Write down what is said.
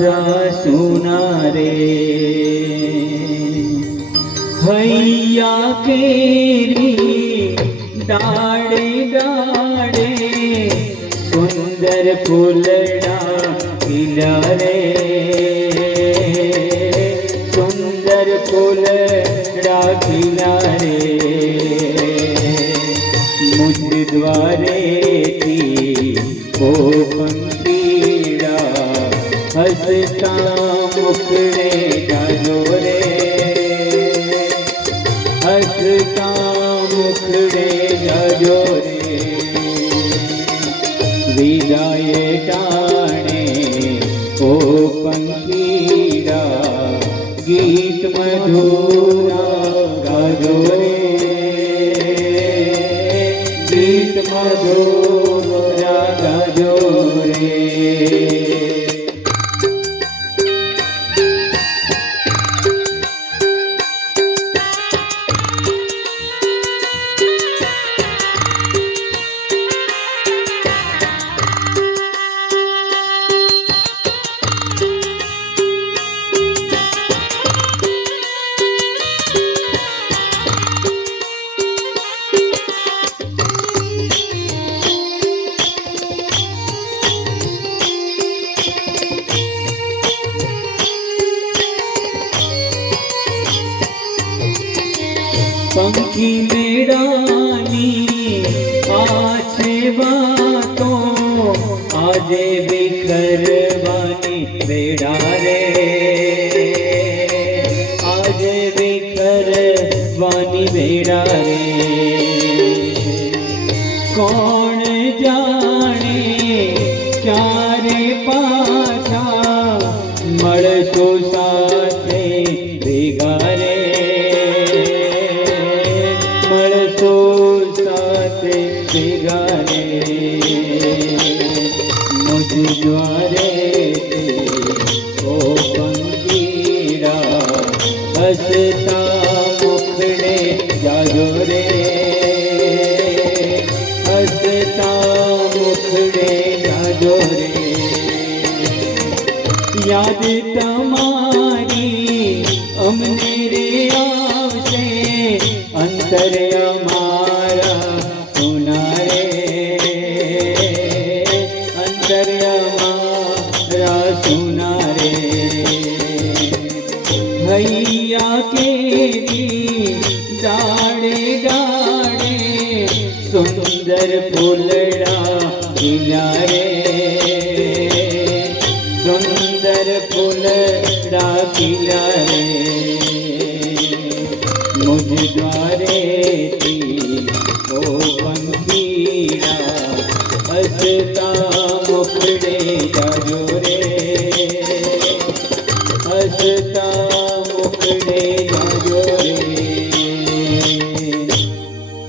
मारा सुना रे हैया केरी डाड़े डाड़े सुंदर फूलड़ा खिला रे सुंदर फूलड़ा खिला रे मुझ द्वारे थी ओ पंखीड़ा हंसता मुखड़े जाजो रे हंसता मुखड़े जाजो रे विदाय टाणे ओ पंखीड़ा गीत मधुरा गाजो रे गीत मधुरा गाजो रे। पंखी मेड़ानी आछे बातों आजे बिखरवानी बेड़ा रे आजे बिखरवानी बेड़ा रे कौन जाने चारे पाछा मळशो साथे भेगा रे मळशो साथे भेगा रे मुझ द्वारे ओ पंखीड़ा हंसता मुखड़े जाजो रे हंसता मुखड़े जाजो रे याद तमारी अमने रे आवशे अंतर अमारा सुना रे अंतर अमारा सुना रे हैया केरी डाड़े डाड़े सुंदर फूलड़ा खिला रे सुंदर फूलड़ा खिला रे मुझ द्वारे थी ओ पंखीड़ा हंसता मुखड़े जाजो रे हंसता मुखड़े जाजो रे।